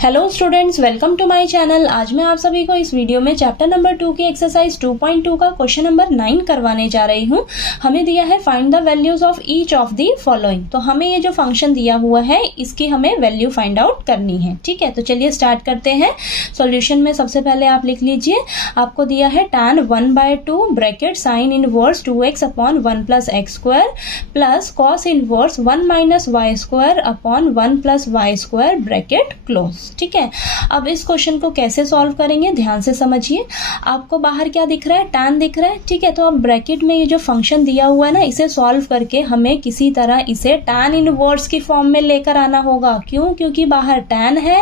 Hello students, welcome to my channel. आज मैं आप सभी को इस वीडियो में चैप्टर नंबर 2 की एक्सरसाइज 2.2 का क्वेश्चन नंबर 9 करवाने जा रही हूँ। हमें दिया है find the values of each of the following. तो हमें ये जो फंक्शन दिया हुआ है इसकी हमें वैल्यू फाइंड आउट करनी है। ठीक है, तो चलिए स्टार्ट करते हैं। सॉल्यूशन में सबसे पहले आप लिख लीजिए, आपको दिया है tan 1/2 bracket sine inverse 2x upon 1 plus x square plus cos inverse 1 minus Y square upon 1 plus Y square bracket close. ठीक है, अब इस क्वेश्चन को कैसे सॉल्व करेंगे ध्यान से समझिए। आपको बाहर क्या दिख रहा है, tan दिख रहा है। ठीक है, तो अब ब्रैकेट में ये जो फंक्शन दिया हुआ है ना, इसे सॉल्व करके हमें किसी तरह इसे tan इनवर्स की फॉर्म में लेकर आना होगा। क्यों? क्योंकि बाहर tan है,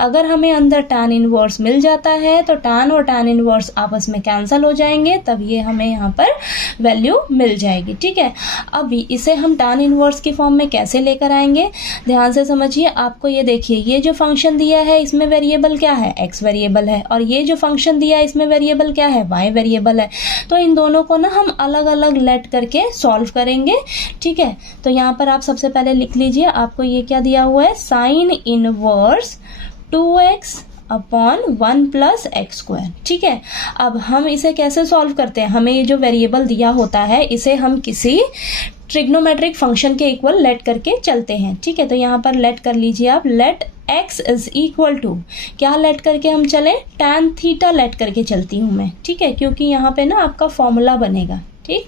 अगर हमें अंदर tan इनवर्स मिल जाता है तो tan और tan इनवर्स आपस में कैंसिल हो जाएंगे, तब ये हमें यहाँ पर वैल्यू मिल जाएगी। ठीक है, अब इसे हम tan इनवर्स की फॉर्म में कैसे लेकर आएंगे ध्यान से समझिए। आपको ये देखिए, ये जो फंक्शन दिया है इसमें वेरिएबल क्या है, x वेरिएबल है, और ये जो फंक्शन दिया है इसमें वेरिएबल क्या है, y वेरिएबल है। तो इन दोनों को ना हम अलग अलग लेट करके सॉल्व करेंगे। ठीक है, तो यहाँ पर आप सबसे पहले लिख लीजिए, आपको ये क्या दिया हुआ है, sign inverse 2x upon 1 plus x square. ठीक है, अब हम इसे कैसे सॉल्व करते हैं, हमें ये जो वेरिएबल दिया होता है इसे हम किसी ट्रिग्नोमेट्रिक फंक्शन के इक्वल लेट करके चलते हैं। ठीक है, तो यहाँ पर लेट कर लीजिए आप, let x is equal to, क्या लेट करके हम चले, tan थीटा लेट करके चलती हूँ मैं। ठीक है, क्योंकि यहाँ पे ना आपका फॉर्मूला बनेगा। ठीक,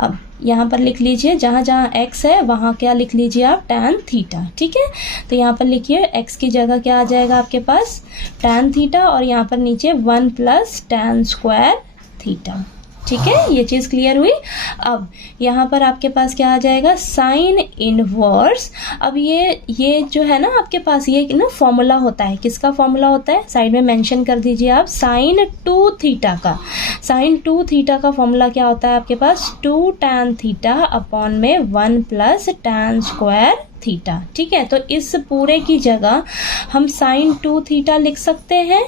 अब यहाँ पर लिख लीजिए, जहाँ जहाँ x है वहाँ क्या लिख लीजिए आप, tan थीटा। ठीक है, तो यहाँ पर लिखिए x की जगह क्या आ जाएगा आपके पास, tan थीटा, और यहाँ पर नीचे 1 प्लस tan स्क्वायर थीटा। ठीक है, ये चीज़ क्लियर हुई। अब यहाँ पर आपके पास क्या आ जाएगा, साइन इनवर्स। अब ये जो है ना आपके पास, ये ना फॉर्मूला होता है, किसका फॉर्मूला होता है, साइड में मेंशन कर दीजिए आप, साइन 2 थीटा का। साइन 2 थीटा का फॉर्मूला क्या होता है आपके पास, 2 tan थीटा अपॉन में 1 प्लस tan स्क्वायर थीटा। ठीक है, तो इस पूरे की जगह हम साइन 2 थीटा लिख सकते हैं।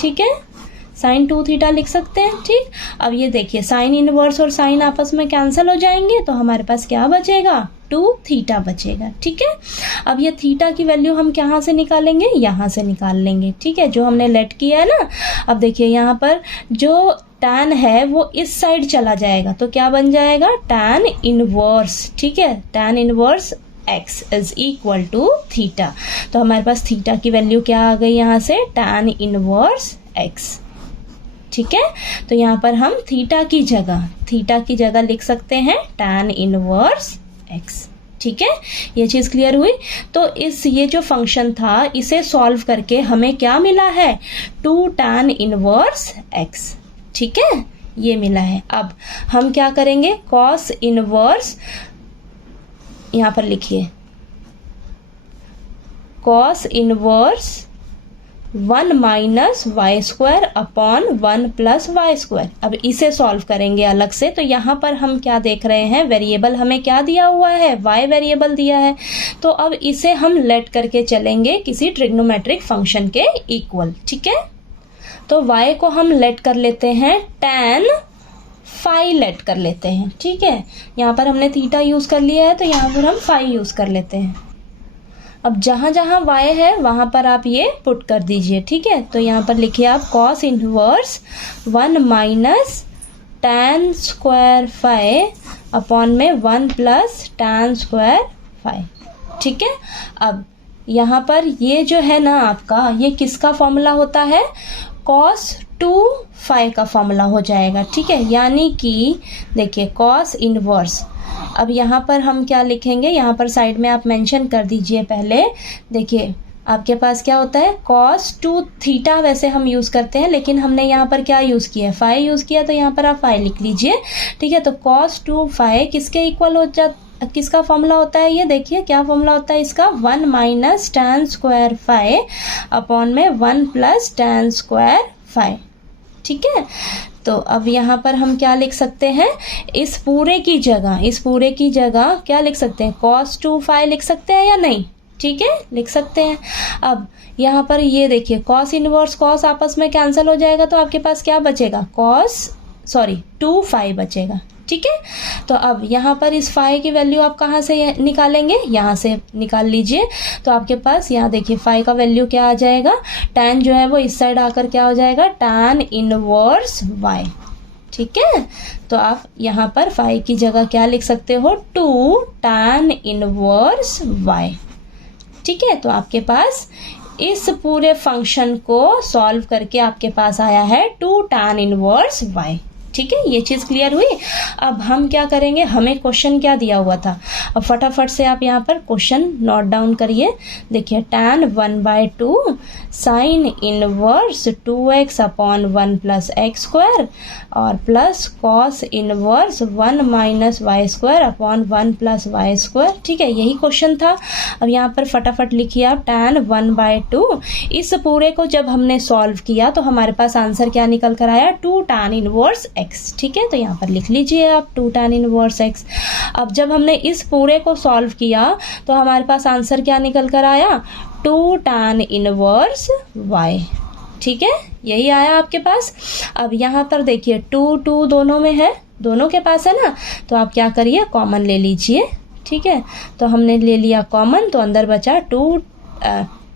ठीक है, साइन 2 थीटा लिख सकते हैं। ठीक, अब ये देखिए, साइन इनवर्स और साइन आपस में कैंसिल हो जाएंगे, तो हमारे पास क्या बचेगा, 2 थीटा बचेगा। ठीक है, अब ये थीटा की वैल्यू हम कहाँ से निकालेंगे, यहाँ से निकाल लेंगे। ठीक है, जो हमने लेट किया है ना, अब देखिए यहाँ पर जो tan है वो इस साइड चला जाएगा, तो क्या बन जाएगा, tan इनवर्स। ठीक है, tan inverse x is equal to theta. तो हमारे पास थीटा की वैल्यू क्या आ गई यहाँ से, tan इनवर्स x। ठीक है, तो यहाँ पर हम थीटा की जगह लिख सकते हैं tan इनवर्स x। ठीक है, ये चीज़ क्लियर हुई। तो ये जो फंक्शन था इसे सॉल्व करके हमें क्या मिला है, 2 tan इनवर्स x। ठीक है, ये मिला है। अब हम क्या करेंगे, कॉस इनवर्स, यहाँ पर लिखिए, cos inverse 1 minus Y square upon 1 plus Y square. अब इसे सॉल्व करेंगे अलग से। तो यहाँ पर हम क्या देख रहे हैं, वेरिएबल हमें क्या दिया हुआ है, y वेरिएबल दिया है। तो अब इसे हम लेट करके चलेंगे किसी ट्रिग्नोमेट्रिक फंक्शन के इक्वल। ठीक है, तो y को हम लेट कर लेते हैं tan फाई लेट कर लेते हैं। ठीक है, यहाँ पर हमने थीटा यूज़ कर लिया है, तो यहाँ पर हम फाई यूज़ कर लेते हैं। अब जहाँ जहाँ y है वहाँ पर आप ये पुट कर दीजिए। ठीक है, तो यहाँ पर लिखिए आप, cos inverse 1 minus tan square phi upon में 1 प्लस tan स्क्वायर फाई। ठीक है, अब यहाँ पर ये जो है ना आपका, ये किसका फॉर्मूला होता है, cos 2 फाई का फॉर्मूला हो जाएगा। ठीक है, यानी कि देखिए cos इनवर्स, अब यहाँ पर हम क्या लिखेंगे, यहाँ पर साइड में आप मेंशन कर दीजिए पहले। देखिए आपके पास क्या होता है, cos 2 थीटा वैसे हम यूज़ करते हैं, लेकिन हमने यहाँ पर क्या यूज़ किया है, फाई यूज़ किया, तो यहाँ पर आप फाई लिख लीजिए। ठीक है, तो cos 2 फाई किसके इक्वल हो जाता, किसका फॉर्मूला होता है, ये देखिए क्या फॉर्मूला होता है इसका, 1 minus tan square phi upon में 1 प्लस tan स्क्वायर फाई। ठीक है, तो अब यहाँ पर हम क्या लिख सकते हैं, इस पूरे की जगह क्या लिख सकते हैं, cos 2 फाई लिख सकते हैं या नहीं। ठीक है, लिख सकते हैं। अब यहाँ पर ये देखिए, cos इनवर्स cos आपस में कैंसिल हो जाएगा, तो आपके पास क्या बचेगा, 2 फाई बचेगा। ठीक है। तो अब यहाँ पर इस फाई की वैल्यू आप कहाँ से निकालेंगे, यहाँ से निकाल लीजिए। तो आपके पास यहाँ देखिए फाई का वैल्यू क्या आ जाएगा, tan जो है वो इस साइड आकर क्या हो जाएगा, tan इनवर्स y। ठीक है, तो आप यहाँ पर फाई की जगह क्या लिख सकते हो, 2 tan इनवर्स y। ठीक है, तो आपके पास इस पूरे फंक्शन को सॉल्व करके आपके पास आया है 2 tan इनवर्स y। ठीक है, ये चीज़ क्लियर हुई। अब हम क्या करेंगे, हमें क्वेश्चन क्या दिया हुआ था, अब फटाफट से आप यहाँ पर क्वेश्चन नोट डाउन करिए। देखिए tan 1/2 sine inverse 2x upon 1 plus x square और plus cos inverse 1 minus Y square upon 1 plus Y square. ठीक है, यही क्वेश्चन था। अब यहाँ पर फटाफट लिखिए आप tan 1/2, इस पूरे को जब हमने सॉल्व किया तो हमारे पास आंसर क्या निकल कर आया, 2 tan इनवर्स x। ठीक है, तो यहाँ पर लिख लीजिए आप 2 tan इनवर्स x। अब जब हमने इस पूरे को सॉल्व किया तो हमारे पास आंसर क्या निकल कर आया, 2 tan इनवर्स y। ठीक है, यही आया आपके पास। अब यहाँ पर देखिए 2 दोनों में है, दोनों के पास है ना, तो आप क्या करिए, कॉमन ले लीजिए। ठीक है, तो हमने ले लिया कॉमन, तो अंदर बचा 2,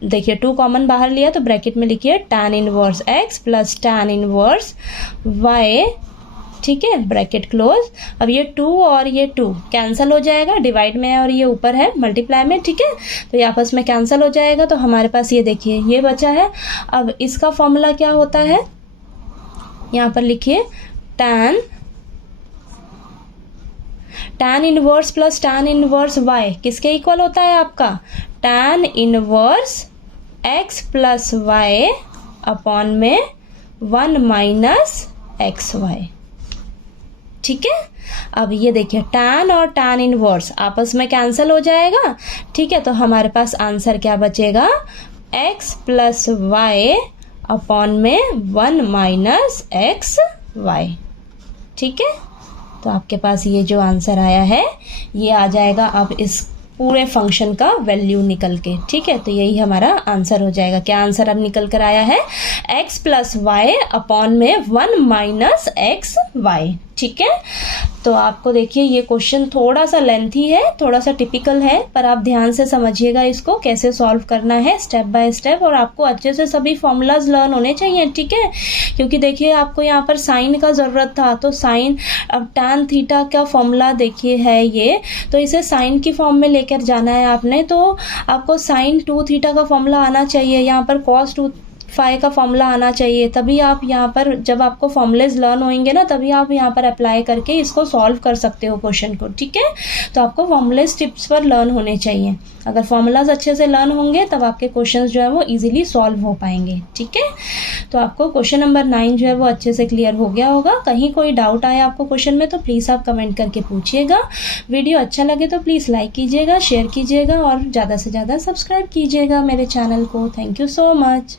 देखिए 2 कॉमन बाहर लिया तो ब्रैकेट में लिखिए tan inverse x plus tan inverse y। ठीक है, ब्रैकेट क्लोज। अब ये 2 और ये 2 कैंसिल हो जाएगा, डिवाइड में है और ये ऊपर है मल्टीप्लाई में। ठीक है, तो ये आपस में कैंसिल हो जाएगा, तो हमारे पास ये देखिए ये बचा है। अब इसका फॉर्मूला क्या होता है, यहाँ पर लिखिए tan inverse plus tan inverse y किसके इक्वल होता है आपका, tan inverse x plus y upon में 1 माइनस एक्स वाई। ठीक है, अब ये देखिए tan और tan इनवर्स आपस में कैंसिल हो जाएगा। ठीक है, तो हमारे पास आंसर क्या बचेगा, x प्लस वाई अपॉन में 1 माइनस एक्स वाई। ठीक है, तो आपके पास ये जो आंसर आया है ये आ जाएगा अब इस पूरे फंक्शन का वैल्यू निकल के। ठीक है, तो यही हमारा आंसर हो जाएगा। क्या आंसर अब निकल कर आया है, x प्लस वाई अपॉन में 1 माइनस एक्स वाई। ठीक है, तो आपको देखिए ये क्वेश्चन थोड़ा सा लेंथी है, थोड़ा सा टिपिकल है, पर आप ध्यान से समझिएगा इसको कैसे सॉल्व करना है स्टेप बाय स्टेप, और आपको अच्छे से सभी फॉर्मूलाज लर्न होने चाहिए। ठीक है, क्योंकि देखिए आपको यहाँ पर साइन का ज़रूरत था, तो साइन, अब tan थीटा का फॉर्मूला देखिए है ये, तो इसे साइन की फॉर्म में लेकर जाना है आपने, तो आपको साइन 2 थीटा का फॉर्मूला आना चाहिए, यहाँ पर cos 2 फाई का फॉर्मूला आना चाहिए, तभी आप यहाँ पर जब आपको फॉर्मूलेज लर्न होंगे ना, तभी आप यहाँ पर अप्लाई करके इसको सॉल्व कर सकते हो क्वेश्चन को। ठीक है, तो आपको फॉर्मूलेज टिप्स पर लर्न होने चाहिए। अगर फॉर्मूलाज अच्छे से लर्न होंगे तब आपके क्वेश्चंस जो है वो इजीली सॉल्व हो पाएंगे। ठीक है, तो आपको क्वेश्चन नंबर 9 जो है वो अच्छे से क्लियर हो गया होगा। कहीं कोई डाउट आए आपको क्वेश्चन में तो प्लीज़ आप कमेंट करके पूछिएगा। वीडियो अच्छा लगे तो प्लीज़ लाइक कीजिएगा, शेयर कीजिएगा और ज़्यादा से ज़्यादा सब्सक्राइब कीजिएगा मेरे चैनल को। Thank you so much.